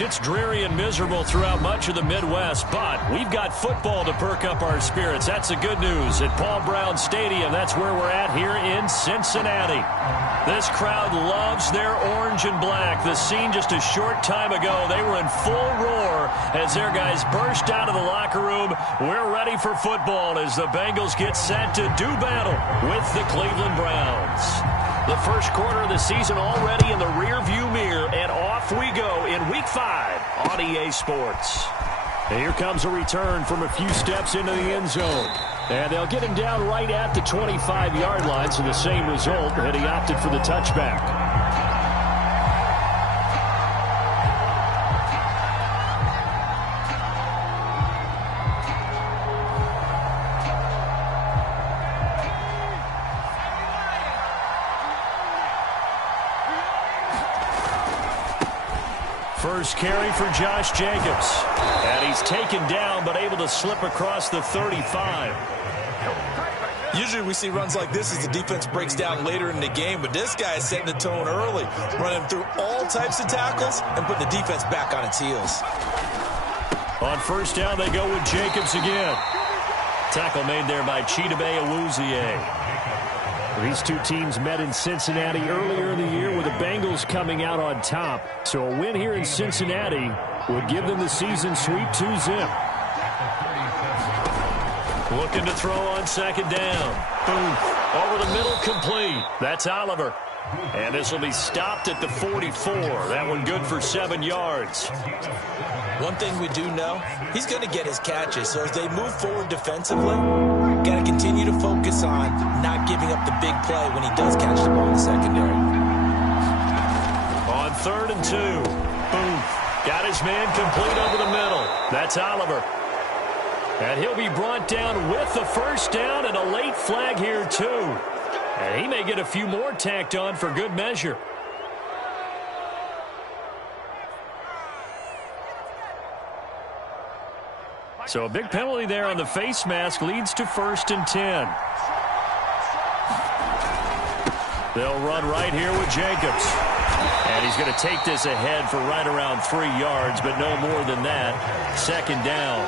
It's dreary and miserable throughout much of the Midwest, but we've got football to perk up our spirits. That's the good news. At Paul Brown Stadium, that's where we're at here in Cincinnati. This crowd loves their orange and black. The scene just a short time ago, they were in full roar as their guys burst out of the locker room. We're ready for football as the Bengals get set to do battle with the Cleveland Browns. The first quarter of the season already in the rearview mirror, and off we go in Week 5 on EA Sports. And here comes a return from a few steps into the end zone. And they'll get him down right at the 25-yard line, so the same result, and he opted for the touchback. First carry for Josh Jacobs. And he's taken down, but able to slip across the 35. Usually we see runs like this as the defense breaks down later in the game, but this guy is setting the tone early, running through all types of tackles and putting the defense back on its heels. On first down, they go with Jacobs again. Tackle made there by Chidobe Awuzie. These two teams met in Cincinnati earlier in the year with the Bengals coming out on top. So a win here in Cincinnati would give them the season sweep 2-zip. Looking to throw on second down. Boom. Over the middle, complete. That's Oliver. And this will be stopped at the 44. That one good for 7 yards. One thing we do know, he's going to get his catches. So as they move forward defensively, got to continue to focus on not giving up the big play when he does catch the ball in the secondary. On 3rd and 2. Boom. Got his man complete over the middle. That's Oliver. And he'll be brought down with the first down and a late flag here too. And he may get a few more tacked on for good measure. So a big penalty there on the face mask leads to 1st and 10. They'll run right here with Jacobs. And he's going to take this ahead for right around 3 yards, but no more than that. 2nd down.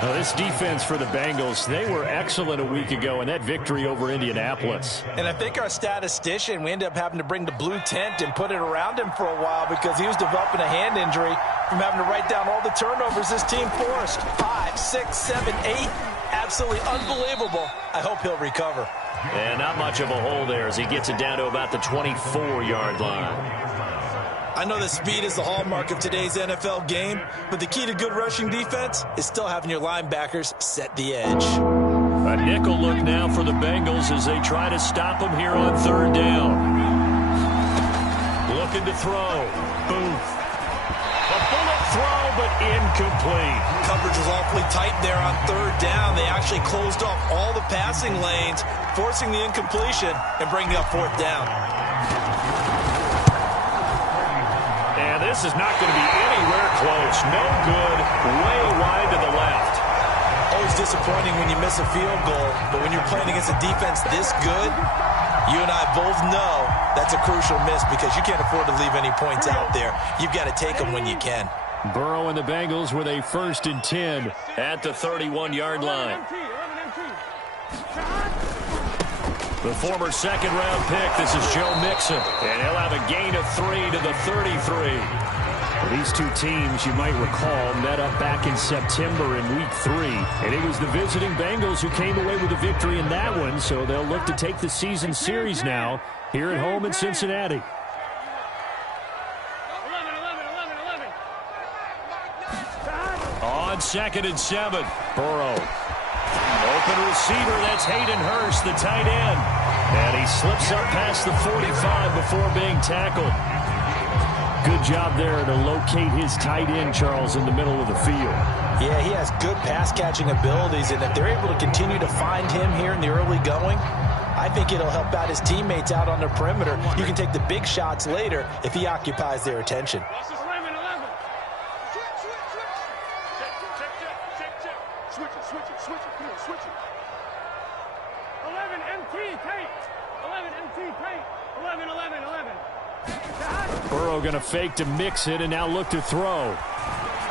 Now, this defense for the Bengals, they were excellent a week ago in that victory over Indianapolis. And I think our statistician, we ended up having to bring the blue tent and put it around him for a while because he was developing a hand injury from having to write down all the turnovers this team forced. 5, 6, 7, 8. Absolutely unbelievable. I hope he'll recover. And not much of a hole there as he gets it down to about the 24-yard line. I know that speed is the hallmark of today's NFL game, but the key to good rushing defense is still having your linebackers set the edge. A nickel look now for the Bengals as they try to stop him here on 3rd down. Looking to throw. Booth. A bullet throw, but incomplete. Coverage was awfully tight there on 3rd down. They actually closed off all the passing lanes, forcing the incompletion and bringing up 4th down. And this is not going to be anywhere close. No good. Way wide to the left. Always disappointing when you miss a field goal, but when you're playing against a defense this good, you and I both know that's a crucial miss because you can't afford to leave any points out there. You've got to take them when you can. Burrow and the Bengals with a 1st and 10 at the 31-yard line. The former 2nd-round pick, this is Joe Mixon. And he'll have a gain of 3 to the 33. Well, these two teams, you might recall, met up back in September in Week 3. And it was the visiting Bengals who came away with a victory in that one, so they'll look to take the season series now here at home in Cincinnati. On 2nd and 7, Burrow. Open receiver, that's Hayden Hurst, the tight end. And he slips up past the 45 before being tackled. Good job there to locate his tight end, Charles, in the middle of the field. Yeah, he has good pass-catching abilities, and if they're able to continue to find him here in the early going, I think it'll help out his teammates out on the perimeter. You can take the big shots later if he occupies their attention. Switch it. 11 MT paint. 11 MT paint. 11. Burrow going to fake to mix it and now look to throw.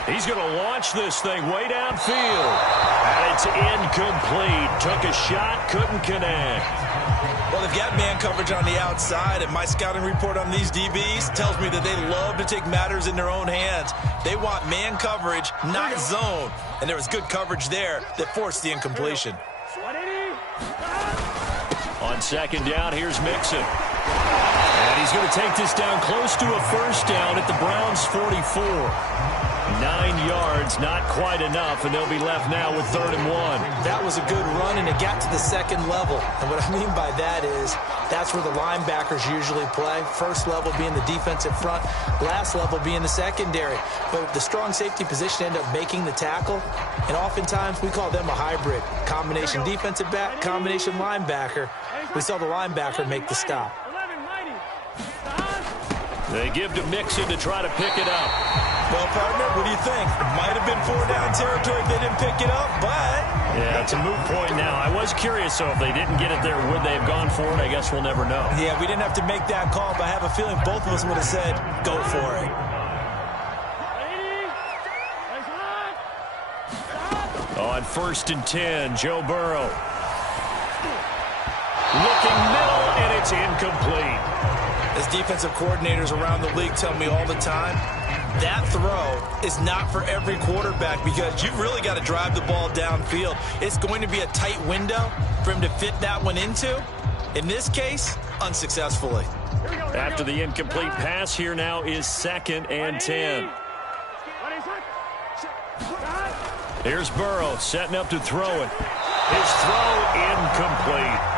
He's going to launch this thing way downfield. And it's incomplete. Took a shot, couldn't connect. Well, they've got man coverage on the outside, and my scouting report on these DBs tells me that they love to take matters in their own hands. They want man coverage, not zone. And there was good coverage there that forced the incompletion. On second down, here's Mixon. And he's going to take this down close to a first down at the Browns' 44. 9 yards, not quite enough, and they'll be left now with 3rd and 1. That was a good run, and it got to the second level. And what I mean by that is that's where the linebackers usually play. First level being the defensive front, last level being the secondary. But the strong safety position ended up making the tackle, and oftentimes we call them a hybrid. Combination defensive back, combination linebacker. We saw the linebacker make the stop. They give to Mixon to try to pick it up. Well, partner, what do you think? It might have been 4-down territory if they didn't pick it up, but... Yeah, it's a moot point now. I was curious, so if they didn't get it there, would they have gone for it? I guess we'll never know. Yeah, we didn't have to make that call, but I have a feeling both of us would have said, go for it. On 1st and 10, Joe Burrow. Looking middle, and it's incomplete. As defensive coordinators around the league tell me all the time, that throw is not for every quarterback because you've really got to drive the ball downfield. It's going to be a tight window for him to fit that one into. In this case, unsuccessfully. After the incomplete pass, here now is 2nd and 10. Here's Burrow setting up to throw it. His throw incomplete.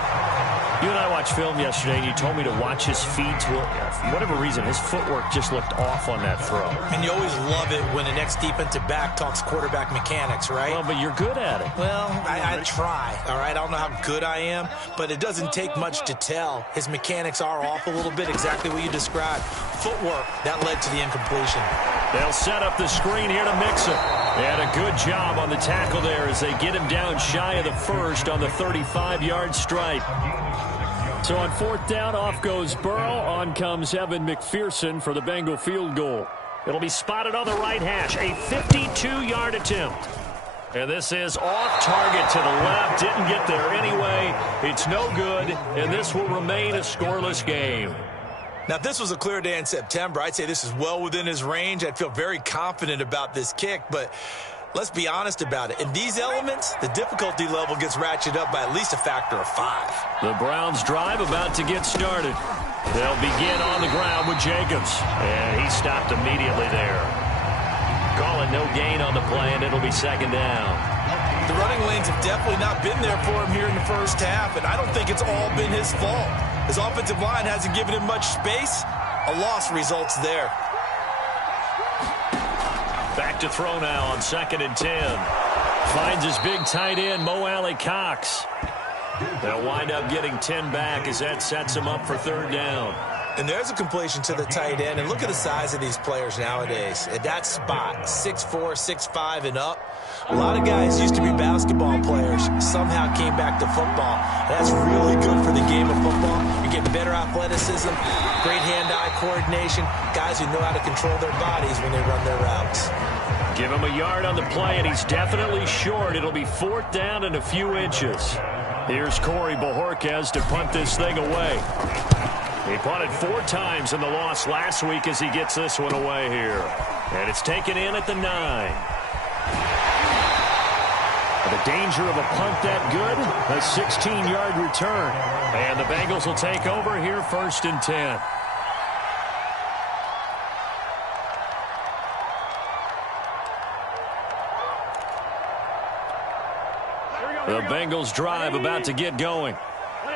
You and I watched film yesterday, and you told me to watch his feet. Well, for whatever reason, his footwork just looked off on that throw. And you always love it when the next defensive back talks quarterback mechanics, right? Well, but you're good at it. Well, I try, all right? I don't know how good I am, but it doesn't take much to tell. His mechanics are off a little bit, exactly what you described. Footwork, that led to the incompletion. They'll set up the screen here to Mixon. They had a good job on the tackle there as they get him down shy of the first on the 35-yard stripe. So on 4th down, off goes Burrow. On comes Evan McPherson for the Bengal field goal. It'll be spotted on the right hash. A 52-yard attempt. And this is off target to the left. Didn't get there anyway. It's no good, and this will remain a scoreless game. Now, if this was a clear day in September, I'd say this is well within his range. I'd feel very confident about this kick, but let's be honest about it. In these elements, the difficulty level gets ratcheted up by at least a factor of 5. The Browns drive about to get started. They'll begin on the ground with Jacobs, and he stopped immediately there. Calling no gain on the play, and it'll be 2nd down. The running lanes have definitely not been there for him here in the first half, and I don't think it's all been his fault. His offensive line hasn't given him much space. A loss results there. Back to throw now on 2nd and 10. Finds his big tight end, Mo Alley-Cox. They'll wind up getting 10 back as that sets him up for 3rd down. And there's a completion to the tight end. And look at the size of these players nowadays. At that spot, 6'4", 6'5", and up. A lot of guys used to be basketball players, somehow came back to football. That's really good for the game of football. You get better athleticism, great hand-eye coordination, guys who know how to control their bodies when they run their routes. Give him a yard on the play, and he's definitely short. It'll be 4th down and a few inches. Here's Corey Bojorquez to punt this thing away. He punted 4 times in the loss last week as he gets this one away here. And it's taken in at the 9. The danger of a punt that good, a 16-yard return. And the Bengals will take over here 1st and 10. The Bengals drive about to get going.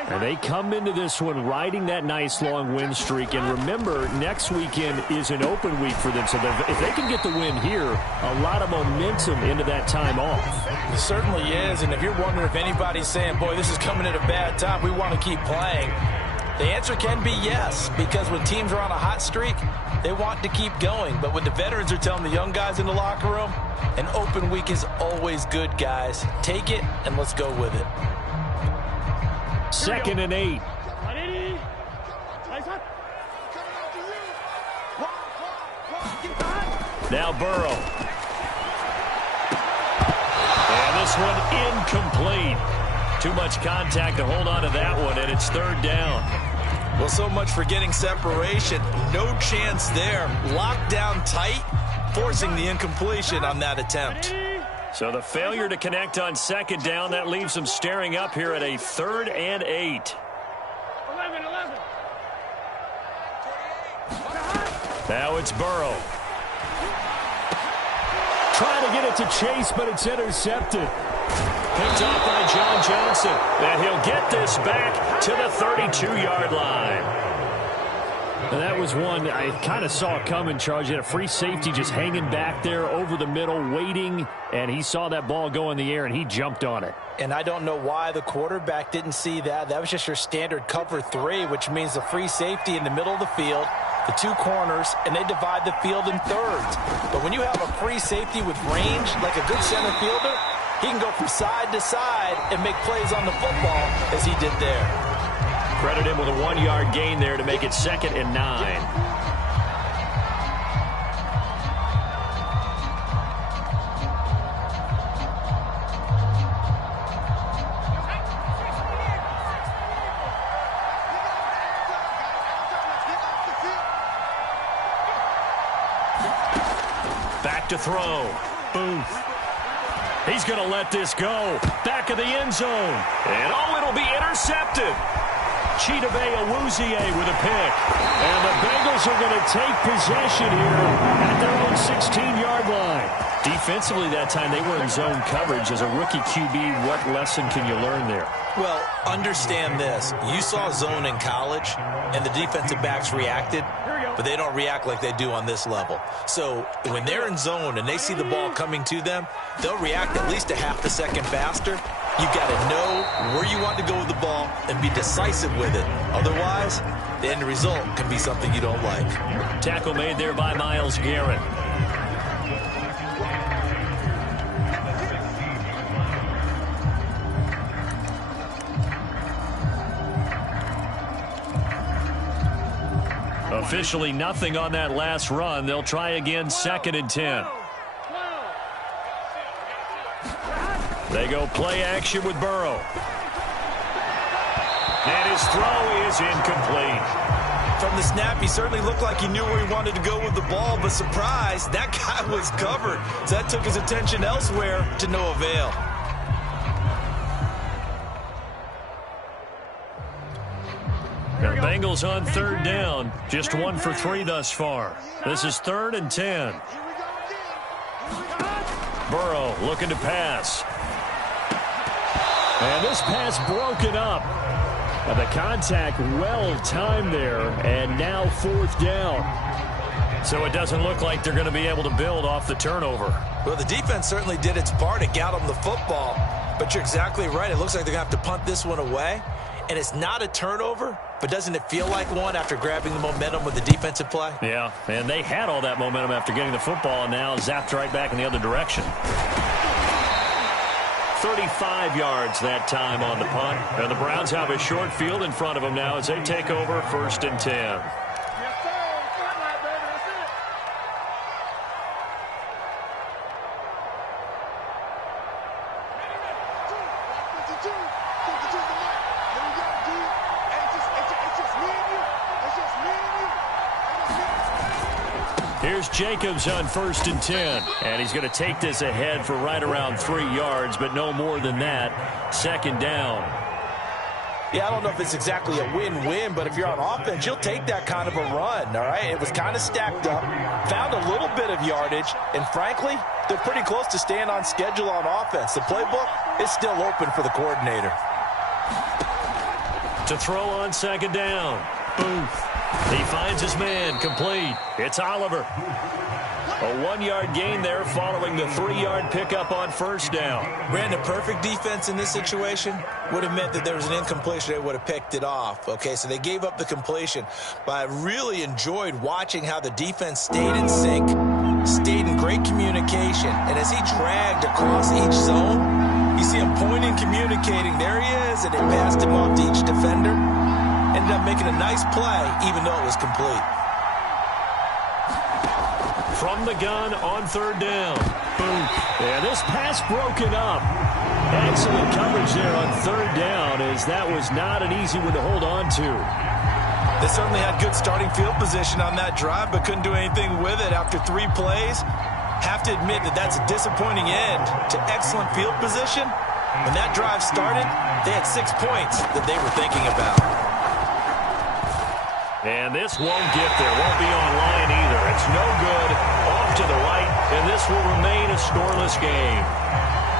And they come into this one riding that nice long win streak. And remember, next weekend is an open week for them. So if they can get the win here, a lot of momentum into that time off. It certainly is. And if you're wondering if anybody's saying, boy, this is coming at a bad time, we want to keep playing, the answer can be yes. Because when teams are on a hot streak, they want to keep going. But when the veterans are telling the young guys in the locker room, an open week is always good, guys. Take it and let's go with it. 2nd and 8. Now Burrow. And this one incomplete. Too much contact to hold on to that one, and it's third down. Well, so much for getting separation. No chance there. Locked down tight, forcing the incompletion on that attempt. So the failure to connect on second down, that leaves them staring up here at a 3rd and 8. 11. Now it's Burrow. Trying to get it to Chase, but it's intercepted. Picked off by John Johnson. And he'll get this back to the 32-yard line. And that was one I kind of saw coming, Charles. You had a free safety just hanging back there over the middle, waiting, and he saw that ball go in the air, and he jumped on it. And I don't know why the quarterback didn't see that. That was just your standard cover 3, which means the free safety in the middle of the field, the 2 corners, and they divide the field in thirds. But when you have a free safety with range, like a good center fielder, he can go from side to side and make plays on the football as he did there. Credit him with a 1-yard gain there to make it 2nd and 9. Back to throw. Booth. He's going to let this go. Back of the end zone. And it'll be intercepted. Chidobe Awuzie with a pick. And the Bengals are going to take possession here at their own 16-yard line. Defensively that time, they were in zone coverage. As a rookie QB, what lesson can you learn there? Well, understand this. You saw zone in college, and the defensive backs reacted, but they don't react like they do on this level. So when they're in zone and they see the ball coming to them, they'll react at least a half a second faster. You've got to know where you want to go with the ball and be decisive with it. Otherwise, the end result can be something you don't like. Tackle made there by Myles Garrett. Officially nothing on that last run. They'll try again, 2nd and 10. They go play action with Burrow. And his throw is incomplete. From the snap, he certainly looked like he knew where he wanted to go with the ball, but surprise, that guy was covered. So that took his attention elsewhere to no avail. The Bengals on 3rd down. Just 1 for 3 thus far. This is 3rd and 10. Burrow looking to pass. And this pass broken up. And the contact well timed there. And now 4th down. So it doesn't look like they're going to be able to build off the turnover. Well, the defense certainly did its part. It got them the football. But you're exactly right. It looks like they're going to have to punt this one away. And it's not a turnover, but doesn't it feel like one after grabbing the momentum with the defensive play? Yeah, and they had all that momentum after getting the football, and now zapped right back in the other direction. 35 yards that time on the punt. And the Browns have a short field in front of them now as they take over 1st and 10. Here's Jacobs on 1st and 10. And he's going to take this ahead for right around 3 yards, but no more than that. 2nd down. Yeah, I don't know if it's exactly a win-win, but if you're on offense, you'll take that kind of a run, all right? It was kind of stacked up, found a little bit of yardage, and frankly, they're pretty close to staying on schedule on offense. The playbook is still open for the coordinator. To throw on 2nd down. Booth. He finds his man, complete. It's Oliver. A 1-yard gain there following the 3-yard pickup on 1st down. Brandon, perfect defense in this situation would have meant that there was an incompletion. They would have picked it off. Okay, so they gave up the completion. But I really enjoyed watching how the defense stayed in sync, stayed in great communication. And as he dragged across each zone, you see him pointing, communicating. There he is, and they passed him off to each defender. Ended up making a nice play, even though it was complete. from the gun on 3rd down. Boom. And this pass broken up. Excellent coverage there on 3rd down, as that was not an easy one to hold on to. They certainly had good starting field position on that drive, but couldn't do anything with it after 3 plays. Have to admit that that's a disappointing end to excellent field position. When that drive started, they had 6 points that they were thinking about. And this won't get there. Won't be online either. It's no good. Off to the right, and this will remain a scoreless game.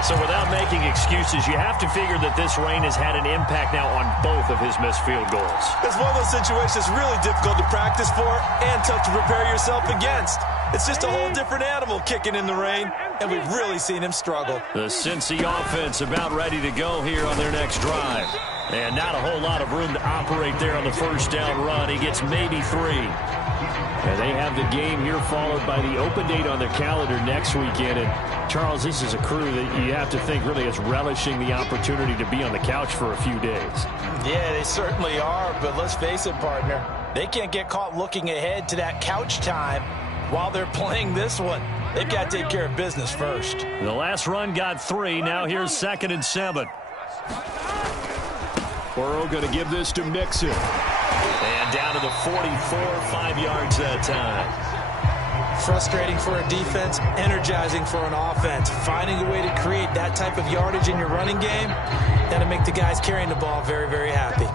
So without making excuses, you have to figure that this rain has had an impact now on both of his missed field goals. It's one of those situations really difficult to practice for and tough to prepare yourself against. It's just a whole different animal kicking in the rain, and we've really seen him struggle. The Cincy offense about ready to go here on their next drive. And not a whole lot of room to operate there on the 1st down run. He gets maybe 3. And they have the game here followed by the open date on their calendar next weekend. And Charles, this is a crew that you have to think really is relishing the opportunity to be on the couch for a few days. Yeah, they certainly are, but let's face it, partner. They can't get caught looking ahead to that couch time while they're playing this one. They've got to take care of business first. The last run got 3. Now here's 2nd and 7. Burrow going to give this to Mixon. And down to the 44, 5 yards that time. Frustrating for a defense, energizing for an offense. Finding a way to create that type of yardage in your running game, that'll make the guys carrying the ball very, very happy.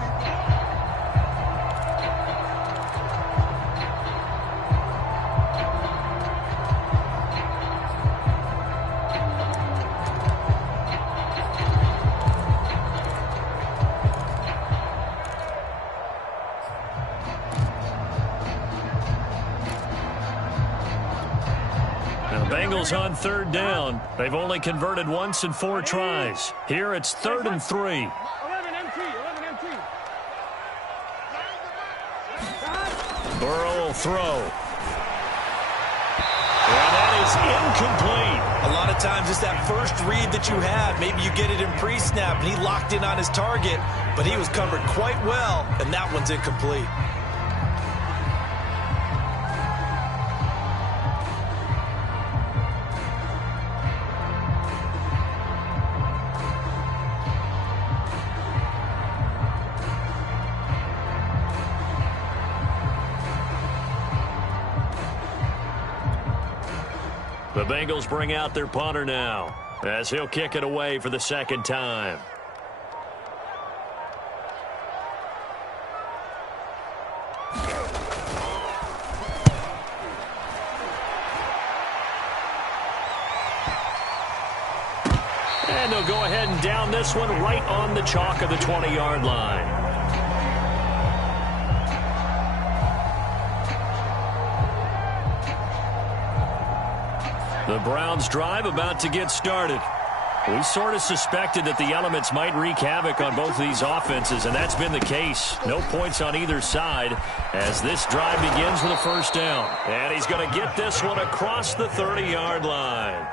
Bengals on 3rd down. They've only converted once in 4 tries. Here it's 3rd and 3. Burrow will throw. And that is incomplete. A lot of times it's that first read that you have. Maybe you get it in pre-snap, and he locked in on his target, but he was covered quite well, and that one's incomplete. The Bengals bring out their punter now, as he'll kick it away for the 2nd time. And they'll go ahead and down this one right on the chalk of the 20-yard line. The Browns' drive about to get started. We sort of suspected that the elements might wreak havoc on both of these offenses, and that's been the case. No points on either side as this drive begins with a 1st down. And he's going to get this one across the 30-yard line.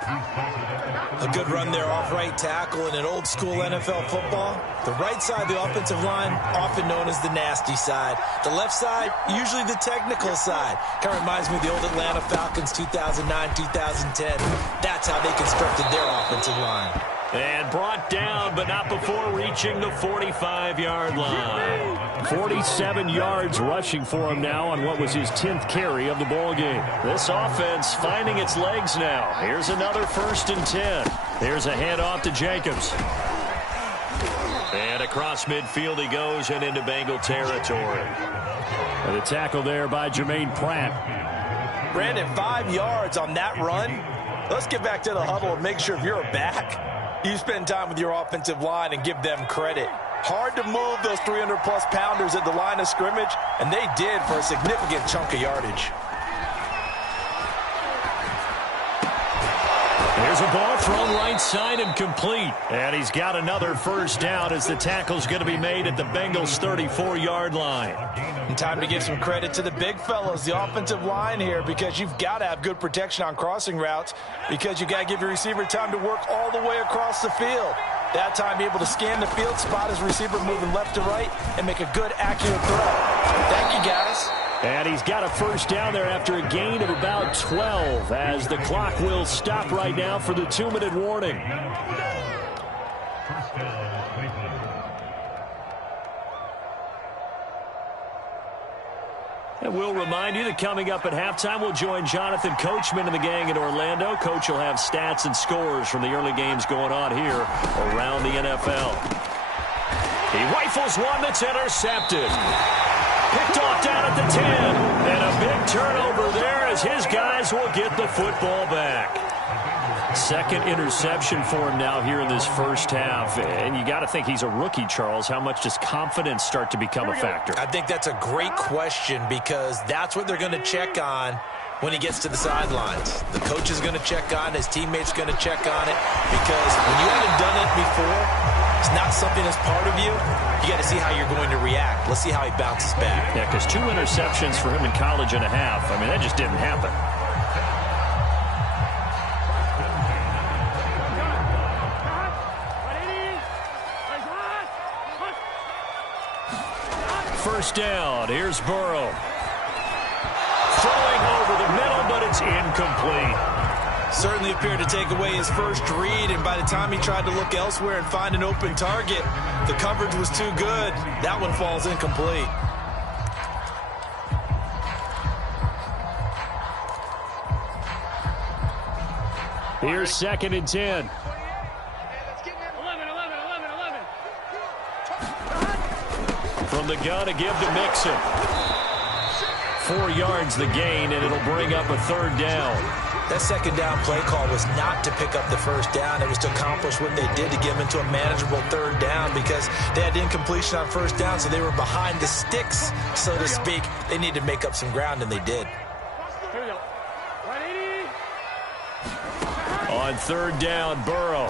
A good run there off right tackle in an old-school NFL football. The right side of the offensive line, often known as the nasty side. The left side, usually the technical side. Kind of reminds me of the old Atlanta Falcons 2009, 2010. That's how they constructed their offensive line. And brought down, but not before reaching the 45-yard line. 47 yards rushing for him now on what was his 10th carry of the ball game. This offense finding its legs now. Here's another 1st and 10. Here's a handoff to Jacobs. And across midfield he goes and into Bengal territory. And the tackle there by Jermaine Pratt. Brandon, 5 yards on that run. Let's get back to the huddle and make sure if you're a back, you spend time with your offensive line and give them credit. Hard to move those 300-plus pounders at the line of scrimmage, and they did for a significant chunk of yardage. There's a ball thrown right side and complete. And he's got another 1st down as the tackle's going to be made at the Bengals' 34-yard line. And time to give some credit to the big fellas, the offensive line here, because you've got to have good protection on crossing routes because you've got to give your receiver time to work all the way across the field. That time, be able to scan the field, spot his receiver moving left to right, and make a good, accurate throw. Thank you, guys. And he's got a first down there after a gain of about 12 as the clock will stop right now for the 2-minute warning. And we'll remind you that coming up at halftime, we'll join Jonathan Coachman and the gang in Orlando. Coach will have stats and scores from the early games going on here around the NFL. He rifles one that's intercepted. Picked off down at the 10. And a big turnover there as his guys will get the football back. Second interception for him now here in this first half. And you got to think he's a rookie, Charles. How much does confidence start to become a factor? I think that's a great question because that's what they're going to check on when he gets to the sidelines. The coach is going to check on it. His teammates going to check on it because when you haven't done it before, it's not something that's part of you. You got to see how you're going to react. Let's see how he bounces back. Yeah, because 2 interceptions for him in college and a half. I mean, that just didn't happen. First down. Here's Burrow. Throwing over the middle, but it's incomplete. Certainly appeared to take away his first read, and by the time he tried to look elsewhere and find an open target, the coverage was too good. That one falls incomplete. Here's 2nd and 10. From the gun to give to Mixon. 4 yards the gain, and it'll bring up a 3rd down. That 2nd down play call was not to pick up the 1st down. It was to accomplish what they did to get them into a manageable 3rd down because they had incompletion on 1st down, so they were behind the sticks, so to speak. They needed to make up some ground, and they did. On 3rd down, Burrow.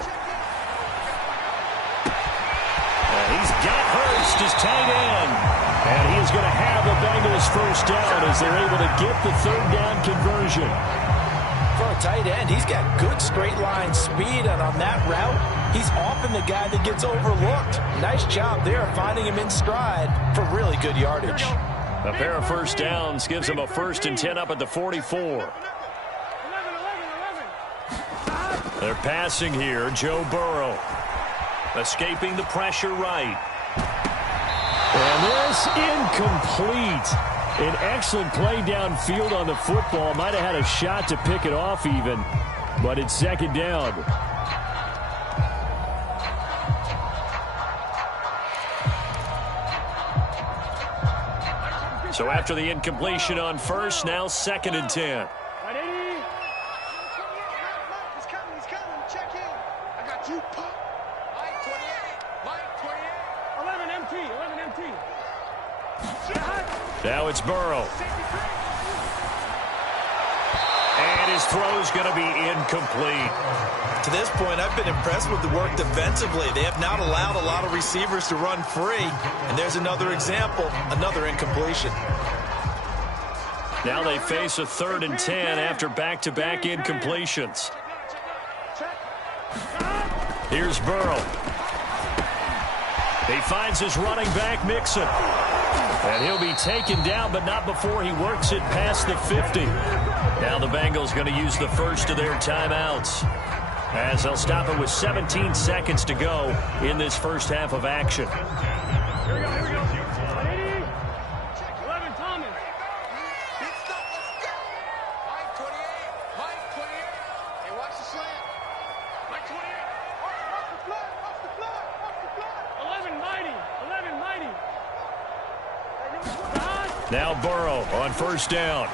He's got Hurst as tight end. And he is going to have the Bengals first down as they're able to get the 3rd down conversion. For a tight end, he's got good straight line speed, and on that route, he's often the guy that gets overlooked. Nice job there finding him in stride for really good yardage. A pair of first downs gives him a 1st and 10 up at the 44. They're passing here. Joe Burrow escaping the pressure right. And this incomplete. An excellent play downfield on the football. Might have had a shot to pick it off even, but it's 2nd down. So after the incompletion on 1st, now 2nd and 10. Now it's Burrow. And his throw's going to be incomplete. To this point, I've been impressed with the work defensively. They have not allowed a lot of receivers to run free. And there's another example, another incompletion. Now they face a 3rd and 10 after back-to-back incompletions. Here's Burrow. He finds his running back, Mixon. And he'll be taken down, but not before he works it past the 50. Now the Bengals going to use the first of their timeouts, as they'll stop it with 17 seconds to go in this first half of action. Here we go, here we go. 11, Thomas. Let's go. Mike 28. Mike 28. Hey, watch the slant. Mike 28. Off the flat. Off the flat. Off the flat. 11, Mighty. 11, Mighty. Now Burrow on 1st down.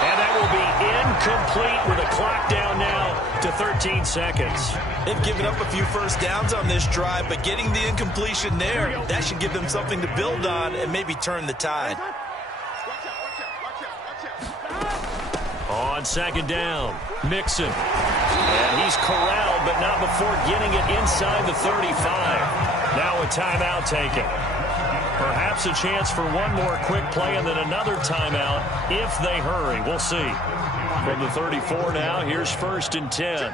And that will be incomplete with a clock down now to 13 seconds. They've given up a few first downs on this drive, but getting the incompletion there, that should give them something to build on and maybe turn the tide. On 2nd down, Mixon. And he's corralled, but not before getting it inside the 35. Now a timeout taken. Perhaps a chance for one more quick play and then another timeout if they hurry. We'll see. From the 34 now, here's 1st and 10. 11.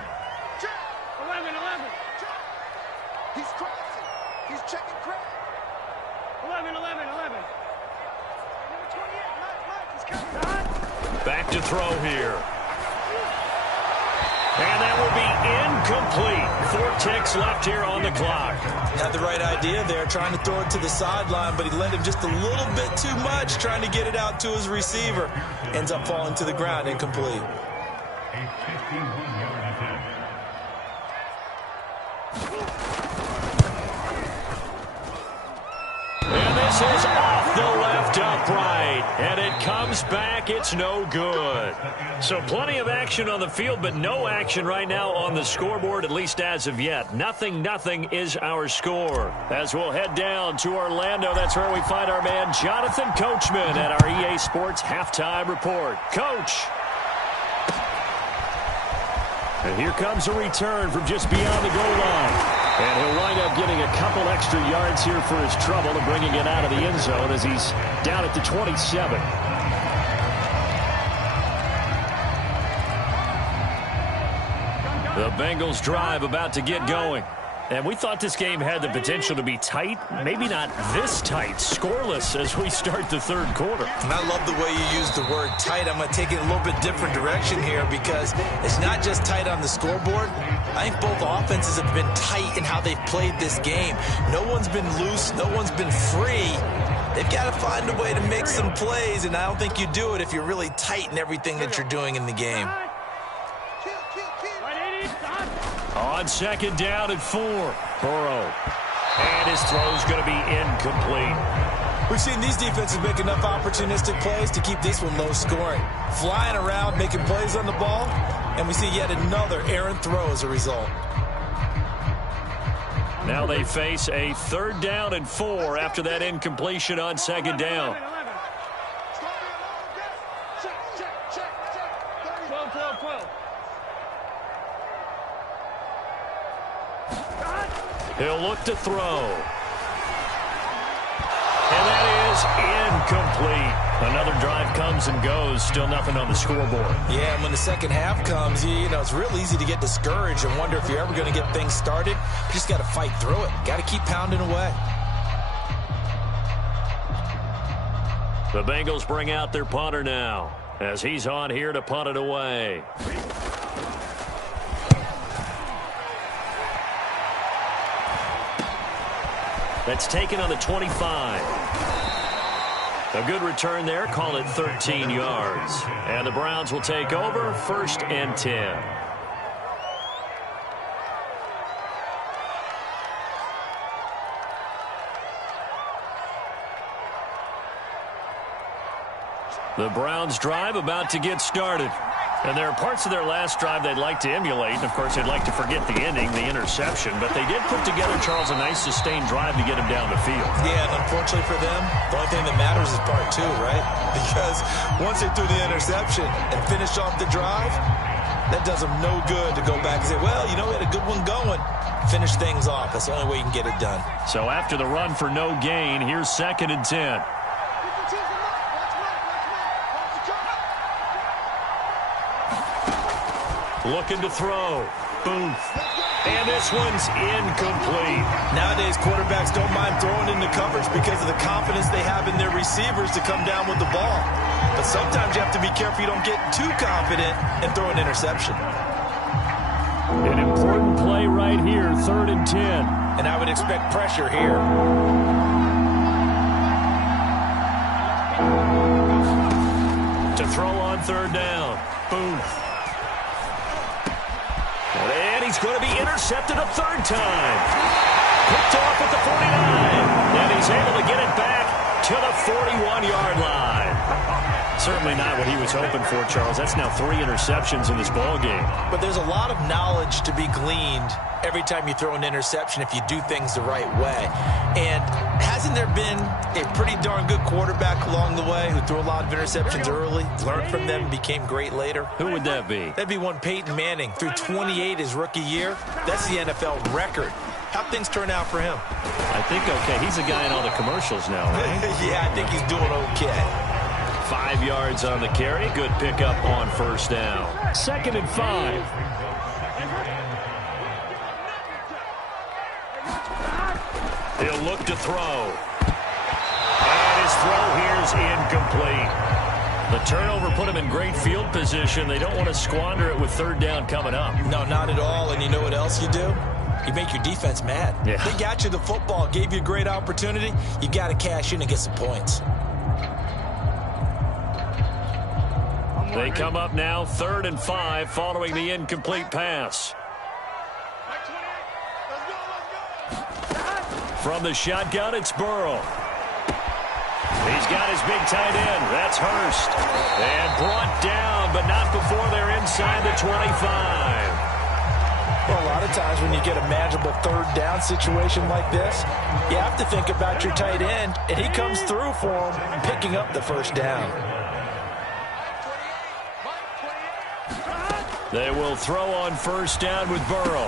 He's crossing. He's checking crack. 11. Back to throw here. And that will be incomplete. 4 ticks left here on the clock. Had the right idea there, trying to throw it to the sideline, but he led him just a little bit too much, trying to get it out to his receiver. Ends up falling to the ground, incomplete. And this is off the left upright. And it comes back. It's no good. So plenty of action on the field, but no action right now on the scoreboard, at least as of yet. 0-0 is our score. As we'll head down to Orlando, that's where we find our man Jonathan Coachman at our EA Sports Halftime Report. Coach. And here comes a return from just beyond the goal line. And he'll wind up getting a couple extra yards here for his trouble and bringing it out of the end zone as he's down at the 27. The Bengals drive about to get going. And we thought this game had the potential to be tight, maybe not this tight, scoreless as we start the third quarter. And I love the way you use the word tight. I'm going to take it a little bit different direction here because it's not just tight on the scoreboard. I think both offenses have been tight in how they've played this game. No one's been loose. No one's been free. They've got to find a way to make some plays, and I don't think you do it if you're really tight in everything that you're doing in the game. On second down and 4, Burrow. And his throw's going to be incomplete. We've seen these defenses make enough opportunistic plays to keep this one low scoring. Flying around, making plays on the ball, and we see yet another errant throw as a result. Now they face a 3rd down and 4 after that incompletion on second down. He'll look to throw. And that is incomplete. Another drive comes and goes. Still nothing on the scoreboard. Yeah, and when the second half comes, you know, it's real easy to get discouraged and wonder if you're ever going to get things started. You just got to fight through it. Got to keep pounding away. The Bengals bring out their punter now as he's on here to punt it away. That's taken on the 25. A good return there. Call it 13 yards. And the Browns will take over 1st and 10. The Browns drive about to get started. And there are parts of their last drive they'd like to emulate. And, of course, they'd like to forget the ending, the interception. But they did put together, Charles, a nice sustained drive to get him down the field. Yeah, and unfortunately for them, the only thing that matters is part 2, right? Because once they threw the interception and finished off the drive, that does them no good to go back and say, well, you know, we had a good one going. Finish things off. That's the only way you can get it done. So after the run for no gain, here's 2nd and 10. Looking to throw. Booth. And this one's incomplete. Nowadays, quarterbacks don't mind throwing into coverage because of the confidence they have in their receivers to come down with the ball. But sometimes you have to be careful you don't get too confident and throw an interception. An important play right here, 3rd and 10. And I would expect pressure here. To throw on 3rd down. Booth. And he's going to be intercepted a 3rd time. Picked off at the 49. And he's able to get it back to the 41-yard line. Certainly not what he was hoping for, Charles. That's now 3 interceptions in this ball game. But there's a lot of knowledge to be gleaned every time you throw an interception if you do things the right way. And hasn't there been a pretty darn good quarterback along the way who threw a lot of interceptions early, learned from them, and became great later? Who would that be? That'd be one Peyton Manning. Threw 28 his rookie year. That's the NFL record. How'd things turn out for him? I think okay. He's a guy in all the commercials now, right? Yeah, I think he's doing okay. 5 yards on the carry. Good pickup on 1st down. 2nd and 5. He'll look to throw. And his throw here is incomplete. The turnover put him in great field position. They don't want to squander it with third down coming up. No, not at all. And you know what else you do? You make your defense mad. Yeah. They got you the football, gave you a great opportunity. You got to cash in and get some points. They come up now 3rd and 5 following the incomplete pass. From the shotgun, it's Burrow. He's got his big tight end. That's Hurst. And brought down, but not before they're inside the 25. Well, a lot of times when you get a manageable third down situation like this, you have to think about your tight end, and he comes through for him, picking up the first down. They will throw on first down with Burrow.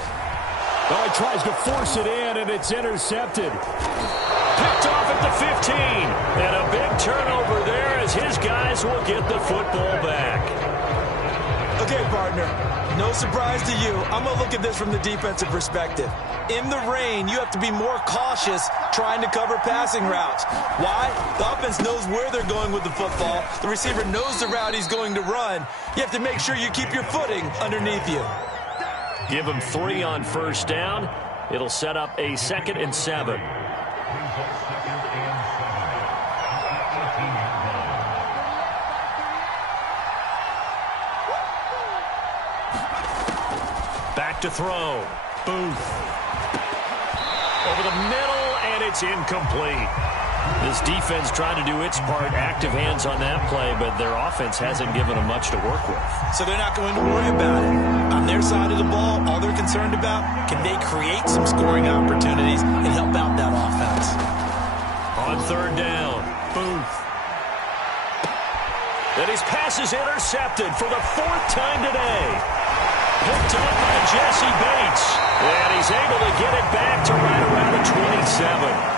Oh, he tries to force it in, and it's intercepted. Picked off at the 15. And a big turnover there as his guys will get the football back. Okay, partner, no surprise to you. I'm going to look at this from the defensive perspective. In the rain, you have to be more cautious trying to cover passing routes. Why? The offense knows where they're going with the football. The receiver knows the route he's going to run. You have to make sure you keep your footing underneath you. Give him 3 on first down. It'll set up a 2nd and 7. Back to throw. Booth. Over the middle, and it's incomplete. This defense trying to do its part, active hands on that play, but their offense hasn't given them much to work with. So they're not going to worry about it. On their side of the ball, all they're concerned about, can they create some scoring opportunities and help out that offense? On 3rd down, Booth. And his pass is intercepted for the 4th time today. Picked up by Jesse Bates. And he's able to get it back to right around the 27.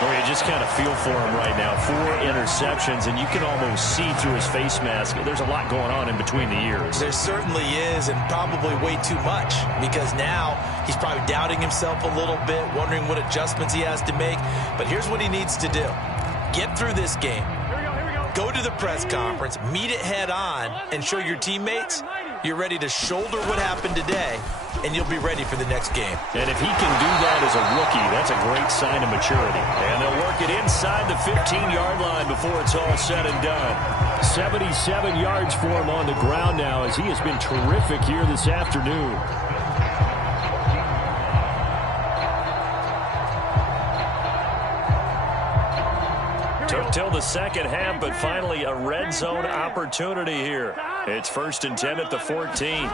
Well, you just kind of feel for him right now. 4 interceptions, and you can almost see through his face mask. There's a lot going on in between the ears. There certainly is, and probably way too much, because now he's probably doubting himself a little bit, wondering what adjustments he has to make. But here's what he needs to do. Get through this game. Go to the press conference, meet it head on, and show your teammates you're ready to shoulder what happened today, and you'll be ready for the next game. And if he can do that as a rookie, that's a great sign of maturity. And they'll work it inside the 15-yard line before it's all said and done. 77 yards for him on the ground now, as he has been terrific here this afternoon. Took till the second half, but finally a red zone opportunity here. It's 1st and 10 at the 14.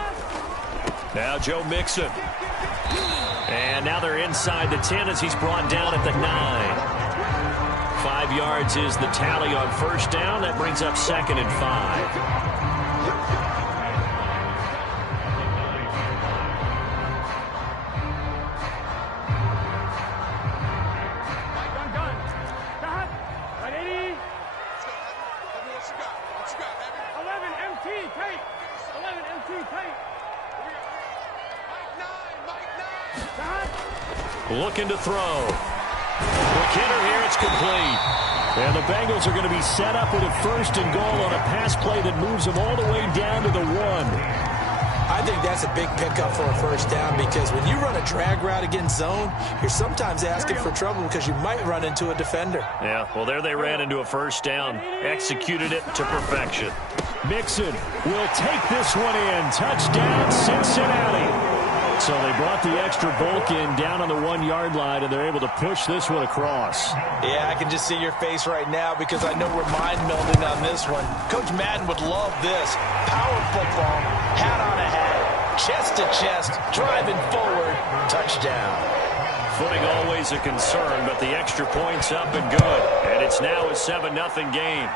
Now Joe Mixon. And now they're inside the 10 as he's brought down at the 9. 5 yards is the tally on first down. That brings up 2nd and 5. Looking to throw. McKinnon here, it's complete. And the Bengals are going to be set up with a 1st and goal on a pass play that moves them all the way down to the 1. I think that's a big pickup for a first down, because when you run a drag route against zone, you're sometimes asking for trouble because you might run into a defender. Yeah, well, there they ran into a first down. Executed it to perfection. Mixon will take this one in. Touchdown, Cincinnati. So they brought the extra bulk in down on the 1-yard line, and they're able to push this one across. Yeah, I can just see your face right now, because I know we're mind melding on this one. Coach Madden would love this. Power football, hat on a hat, chest to chest, driving forward, touchdown. Footing always a concern, but the extra point's up and good. And it's now a 7-0 game.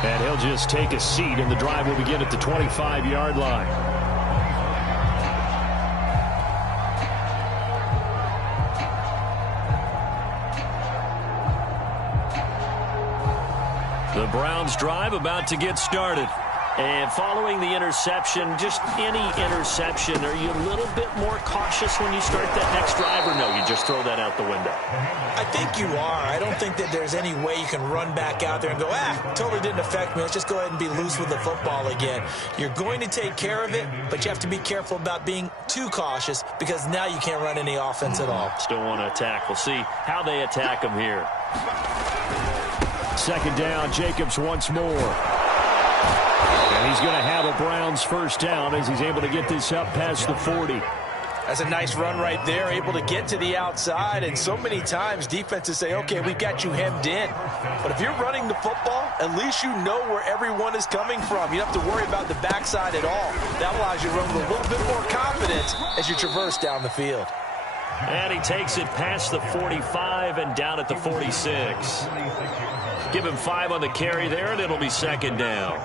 And he'll just take a seat, and the drive will begin at the 25-yard line. The Browns drive about to get started. And following the interception, just any interception, are you a little bit more cautious when you start that next drive, or no, you just throw that out the window? I think you are. I don't think that there's any way you can run back out there and go, totally didn't affect me. Let's just go ahead and be loose with the football again. You're going to take care of it, but you have to be careful about being too cautious because now you can't run any offense at all. Still want to attack. We'll see how they attack them here. Second down, Jacobs once more. And he's going to have a Browns first down as he's able to get this up past the 40. That's a nice run right there, able to get to the outside. And so many times defenses say, okay, we've got you hemmed in. But if you're running the football, at least you know where everyone is coming from. You don't have to worry about the backside at all. That allows you to run with a little bit more confidence as you traverse down the field. And he takes it past the 45 and down at the 46. Give him 5 on the carry there, and it'll be second down.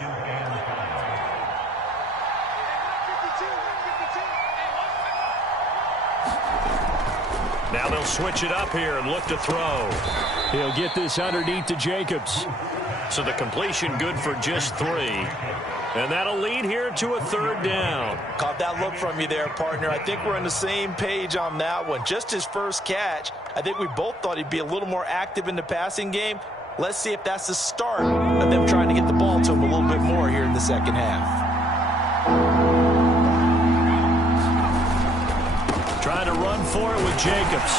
Now they'll switch it up here and look to throw. He'll get this underneath to Jacobs. So the completion good for just 3. And that'll lead here to a third down. Caught that look from you there, partner. I think we're on the same page on that one. Just his first catch. I think we both thought he'd be a little more active in the passing game. Let's see if that's the start of them trying to get the ball to him a little bit more here in the second half. Trying to run for it with Jacobs.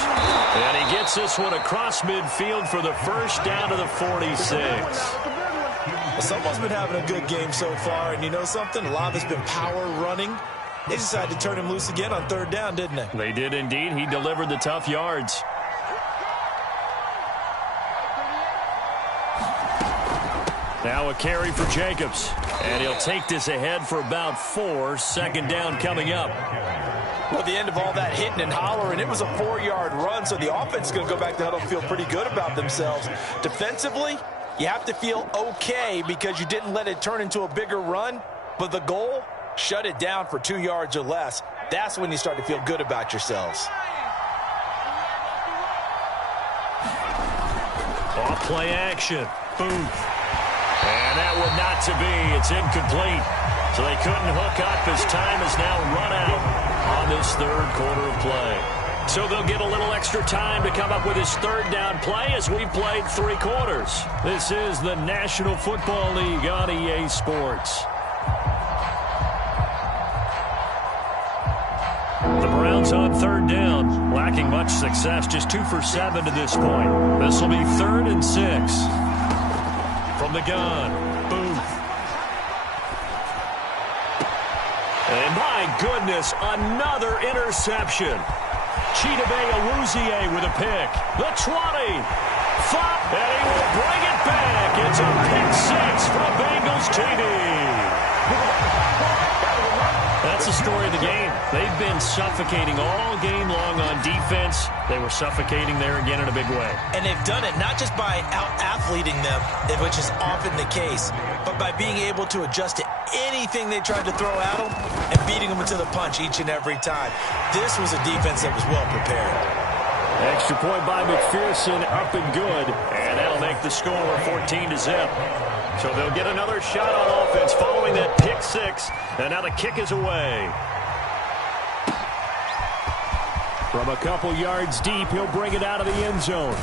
And he gets this one across midfield for the first down to the 46. Well, someone's been having a good game so far, and you know something? A lot of it's been power running. They decided to turn him loose again on third down, didn't they? They did indeed. He delivered the tough yards. Now a carry for Jacobs. And he'll take this ahead for about 4. Second down coming up. Well, at the end of all that hitting and hollering, it was a 4-yard run, so the offense is going to go back to huddle and feel pretty good about themselves. Defensively, you have to feel okay because you didn't let it turn into a bigger run, but the goal, shut it down for 2 yards or less. That's when you start to feel good about yourselves. Off play action. Booth. And that one not to be. It's incomplete. So they couldn't hook up as time has now run out on this third quarter of play. So they'll get a little extra time to come up with his third down play as we've played 3 quarters. This is the National Football League on EA Sports. The Browns on third down, lacking much success, just 2 for 7 to this point. This will be 3rd and 6. From the gun, Booth. And my goodness, another interception. Chidobe Awuzie with a pick. The 20. Flop, and he will bring it back. It's a pick 6 from Bengals TV. That's the story of the game. They've been suffocating all game long on defense. They were suffocating there again in a big way. And they've done it not just by out-athleting them, which is often the case, but by being able to adjust to anything they tried to throw at them and beating them into the punch each and every time. This was a defense that was well prepared. Extra point by McPherson, up and good. And that'll make the score 14-0. So they'll get another shot on offense following that pick 6. And now the kick is away. From a couple yards deep, he'll bring it out of the end zone.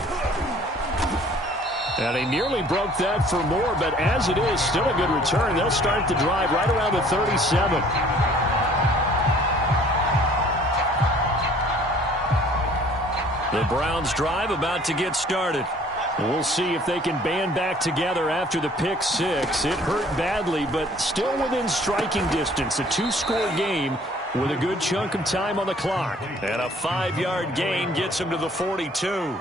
And he nearly broke that for more, but as it is, still a good return. They'll start the drive right around the 37. The Browns drive about to get started. We'll see if they can band back together after the pick 6. It hurt badly, but still within striking distance. A 2-score game with a good chunk of time on the clock. And a 5-yard gain gets him to the 42.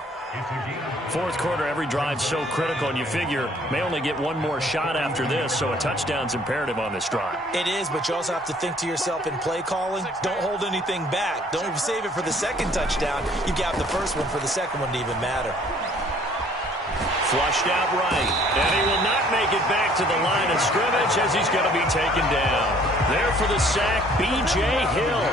Fourth quarter, every drive's so critical, and you figure may only get one more shot after this, so a touchdown's imperative on this drive. It is, but you also have to think to yourself in play calling, don't hold anything back. Don't save it for the second touchdown. You got the first one for the second one to even matter. Flushed out right, and he will not make it back to the line of scrimmage as he's going to be taken down. There for the sack, B.J. Hill.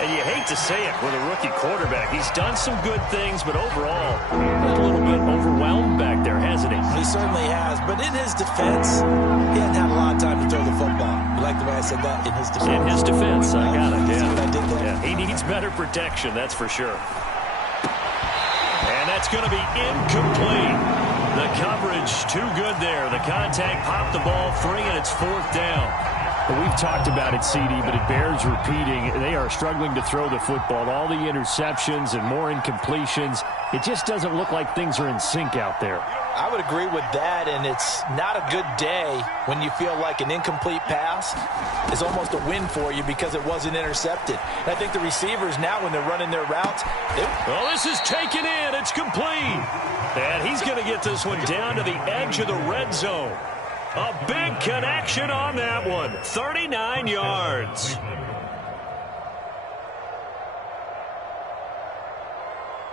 And you hate to say it with a rookie quarterback. He's done some good things, but overall, a little bit overwhelmed back there, hasn't he? He certainly has, but in his defense, he hasn't had a lot of time to throw the football. You like the way I said that? In his defense. In his defense, I got it, yeah. See what I did there? Yeah, he needs better protection, that's for sure. And that's going to be incomplete. The coverage too good there. The contact popped the ball free, and it's 4th down. Well, we've talked about it, CD, but it bears repeating. They are struggling to throw the football. All the interceptions and more incompletions. It just doesn't look like things are in sync out there. I would agree with that, and it's not a good day when you feel like an incomplete pass is almost a win for you because it wasn't intercepted. And I think the receivers now, when they're running their routes, well, this is taken in. It's complete. And he's going to get this one down to the edge of the red zone. A big connection on that one. 39 yards.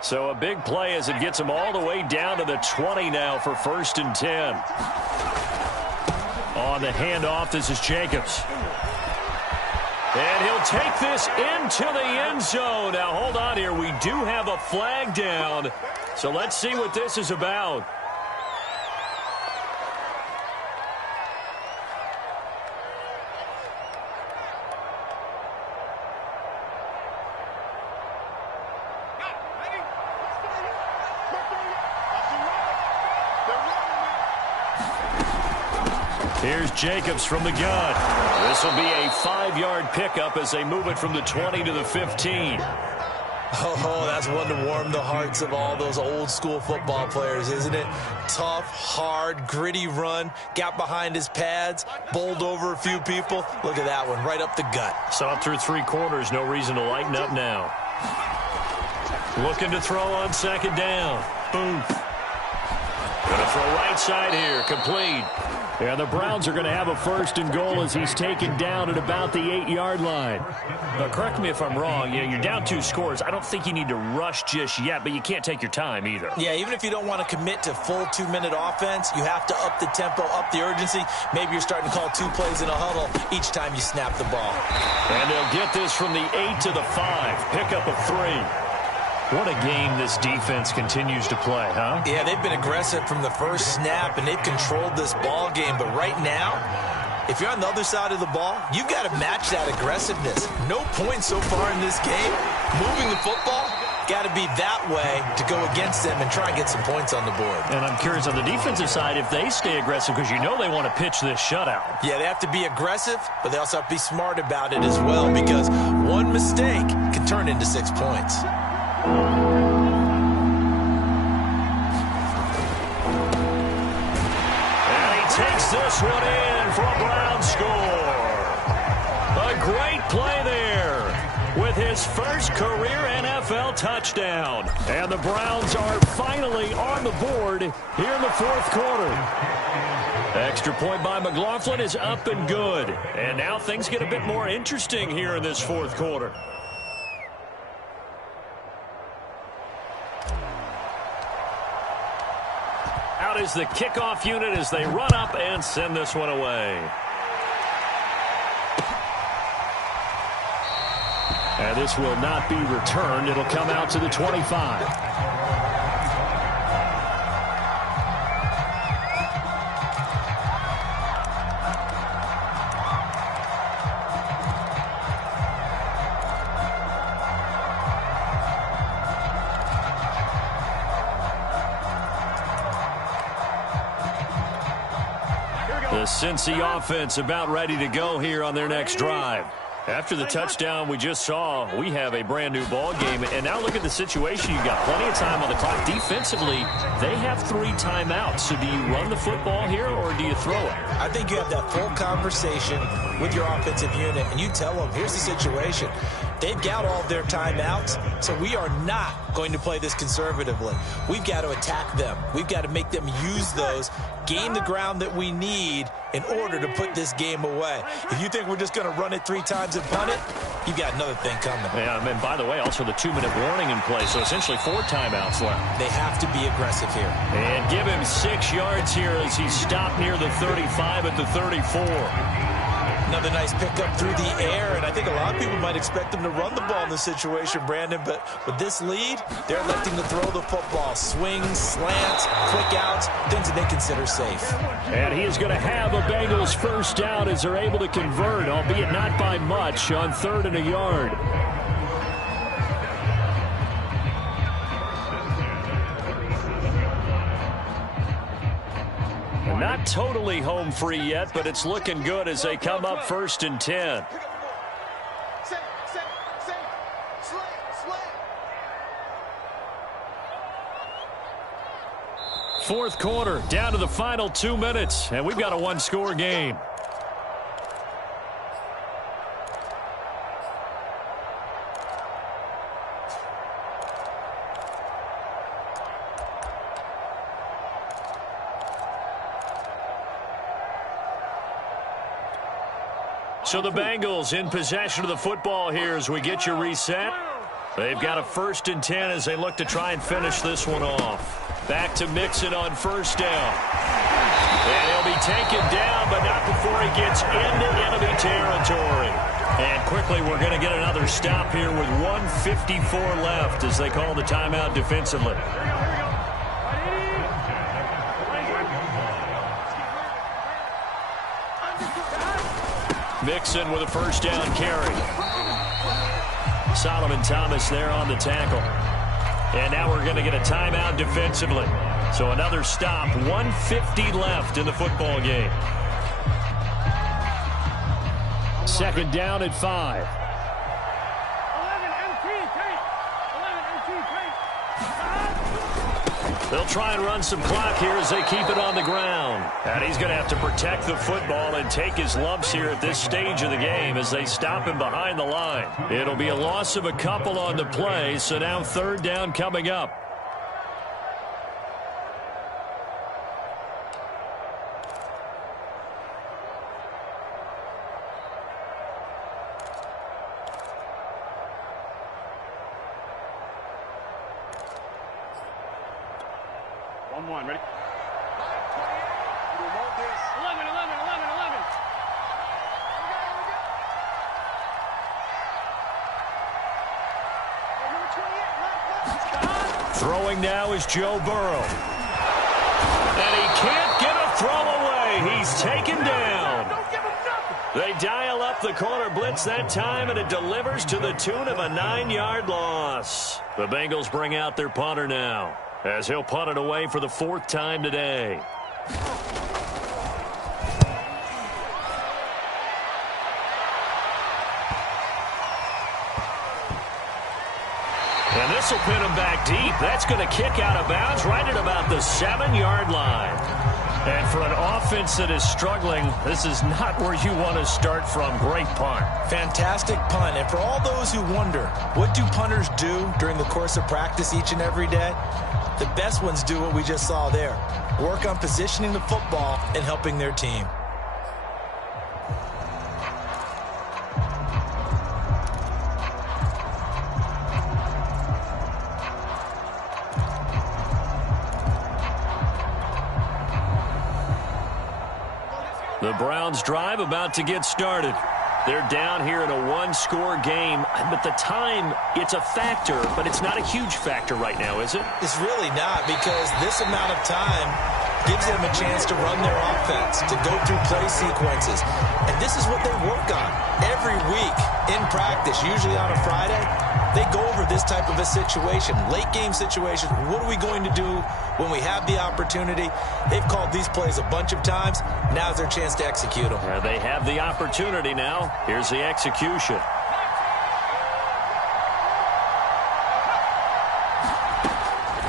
So a big play as it gets him all the way down to the 20 now for 1st and 10. On the handoff, this is Jacobs. And he'll take this into the end zone. Now, hold on here. We do have a flag down. So let's see what this is about. Here's Jacobs from the gun. This will be a 5-yard pickup as they move it from the 20 to the 15. Oh, that's one to warm the hearts of all those old-school football players, isn't it? Tough, hard, gritty run, got behind his pads, bowled over a few people. Look at that one, right up the gut. Saw it through 3 quarters, no reason to lighten up now. Looking to throw on 2nd down. Boom. Going to throw right side here, complete. Yeah, the Browns are going to have a 1st and goal as he's taken down at about the 8-yard line. But correct me if I'm wrong. Yeah, you're down 2 scores. I don't think you need to rush just yet, but you can't take your time either. Yeah, even if you don't want to commit to full 2-minute offense, you have to up the tempo, up the urgency. Maybe you're starting to call 2 plays in a huddle each time you snap the ball. And they'll get this from the 8 to the 5. Pickup of 3. What a game this defense continues to play, huh? Yeah, they've been aggressive from the first snap, and they've controlled this ball game. But right now, if you're on the other side of the ball, you've got to match that aggressiveness. No points so far in this game. Moving the football, got to be that way to go against them and try and get some points on the board. And I'm curious on the defensive side if they stay aggressive because you know they want to pitch this shutout. Yeah, they have to be aggressive, but they also have to be smart about it as well because one mistake can turn into 6 points. And he takes this one in for a Brown score. A great play there with his first career NFL touchdown. And the Browns are finally on the board here in the 4th quarter. Extra point by McLaughlin is up and good. And now things get a bit more interesting here in this 4th quarter. Out is the kickoff unit as they run up and send this one away. And this will not be returned. It'll come out to the 25. The Cincy offense about ready to go here on their next drive. After the touchdown we just saw, we have a brand new ball game. And now look at the situation. You've got plenty of time on the clock. Defensively, they have 3 timeouts. So do you run the football here or do you throw it? I think you have that full conversation with your offensive unit, and you tell them, here's the situation. They've got all of their timeouts, so we are not going to play this conservatively. We've got to attack them. We've got to make them use those, gain the ground that we need in order to put this game away. If you think we're just going to run it 3 times and punt it, you've got another thing coming. Yeah, and by the way, also the 2-minute warning in play, so essentially 4 timeouts left. They have to be aggressive here. And give him 6 yards here as he's stopped near the 35 at the 34. Another nice pickup through the air, and I think a lot of people might expect them to run the ball in this situation, Brandon, but with this lead, they're electing to throw the football. Swings, slants, quick outs, things that they consider safe. And he is going to have a Bengals first down as they're able to convert, albeit not by much, on 3rd and a yard. Not totally home free yet, but it's looking good as they come up 1st and 10. Fourth quarter, down to the final 2 minutes, and we've got a one-score game. So the Bengals in possession of the football here as we get you reset. They've got a 1st and 10 as they look to try and finish this one off. Back to Mixon on 1st down. And he'll be taken down, but not before he gets into enemy territory. And quickly we're going to get another stop here with 1:54 left as they call the timeout defensively. Mixon with a 1st down carry. Solomon Thomas there on the tackle. And now we're going to get a timeout defensively. So another stop, 1:50 left in the football game. 2nd down at 5. They'll try and run some clock here as they keep it on the ground. And he's going to have to protect the football and take his lumps here at this stage of the game as they stop him behind the line. It'll be a loss of a couple on the play, so now 3rd down coming up. One, ready? 11. Throwing now is Joe Burrow. And he can't get a throw away. He's taken down. They dial up the corner blitz that time, and it delivers to the tune of a 9-yard loss. The Bengals bring out their punter now, as he'll punt it away for the 4th time today. And this will pin him back deep. That's going to kick out of bounds right at about the 7-yard line. And for an offense that is struggling, this is not where you want to start from. Great punt. Fantastic punt. And for all those who wonder, what do punters do during the course of practice each and every day? The best ones do what we just saw there. Work on positioning the football and helping their team. The Browns drive about to get started. They're down here in a one-score game, but the time, it's a factor, but it's not a huge factor right now, is it? It's really not, because this amount of time gives them a chance to run their offense, to go through play sequences. And this is what they work on every week in practice, usually on a Friday. They go over this type of a situation, late game situation. What are we going to do when we have the opportunity? They've called these plays a bunch of times. Now's their chance to execute them. Yeah, they have the opportunity now. Here's the execution.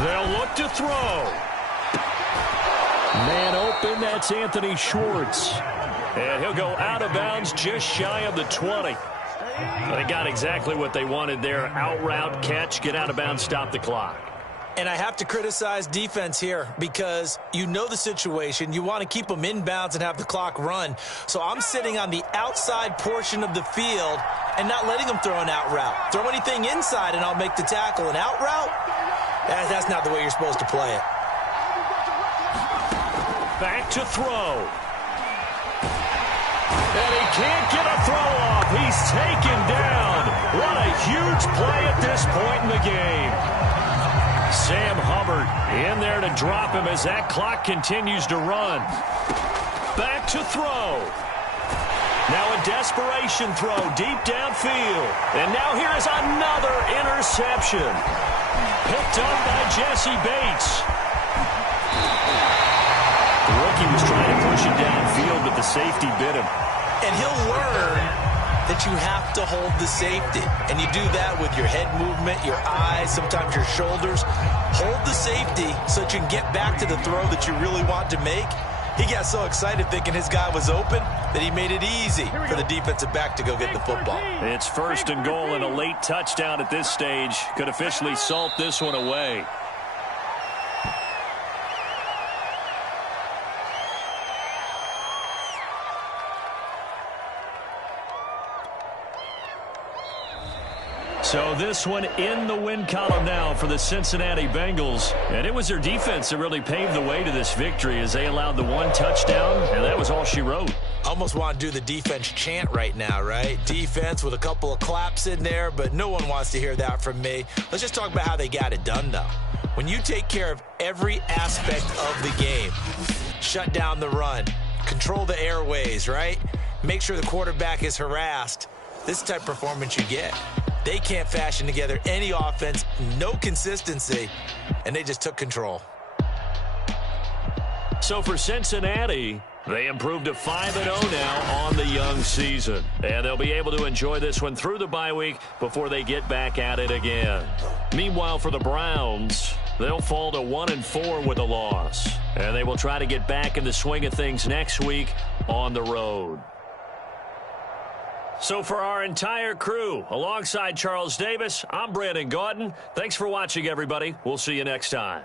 They'll look to throw. Man open, that's Anthony Schwartz. And he'll go out of bounds just shy of the 20. They got exactly what they wanted there. Out route, catch, get out of bounds, stop the clock. And I have to criticize defense here because you know the situation. You want to keep them inbounds and have the clock run. So I'm sitting on the outside portion of the field and not letting them throw an out route. Throw anything inside and I'll make the tackle. An out route? That's not the way you're supposed to play it. Back to throw. And he can't get a throw off. He's taken down. What a huge play at this point in the game. Sam Hubbard in there to drop him as that clock continues to run. Back to throw. Now a desperation throw deep downfield. And now here is another interception. Picked up by Jesse Bates. The rookie was trying to push it downfield, but the safety bit him. And he'll learn that you have to hold the safety. And you do that with your head movement, your eyes, sometimes your shoulders. Hold the safety so that you can get back to the throw that you really want to make. He got so excited thinking his guy was open that he made it easy for the defensive back to go get the football. It's 1st and goal and a late touchdown at this stage. Could officially salt this one away. So this one in the win column now for the Cincinnati Bengals. And it was their defense that really paved the way to this victory as they allowed the one touchdown, and that was all she wrote. Almost want to do the defense chant right now, right? Defense with a couple of claps in there, but no one wants to hear that from me. Let's just talk about how they got it done, though. When you take care of every aspect of the game, shut down the run, control the airways, right? Make sure the quarterback is harassed. This is the type of performance you get. They can't fashion together any offense, no consistency, and they just took control. So for Cincinnati, they improved to 5-0 now on the young season. And they'll be able to enjoy this one through the bye week before they get back at it again. Meanwhile, for the Browns, they'll fall to 1-4 with a loss. And they will try to get back in the swing of things next week on the road. So for our entire crew, alongside Charles Davis, I'm Brandon Gaudin. Thanks for watching, everybody. We'll see you next time.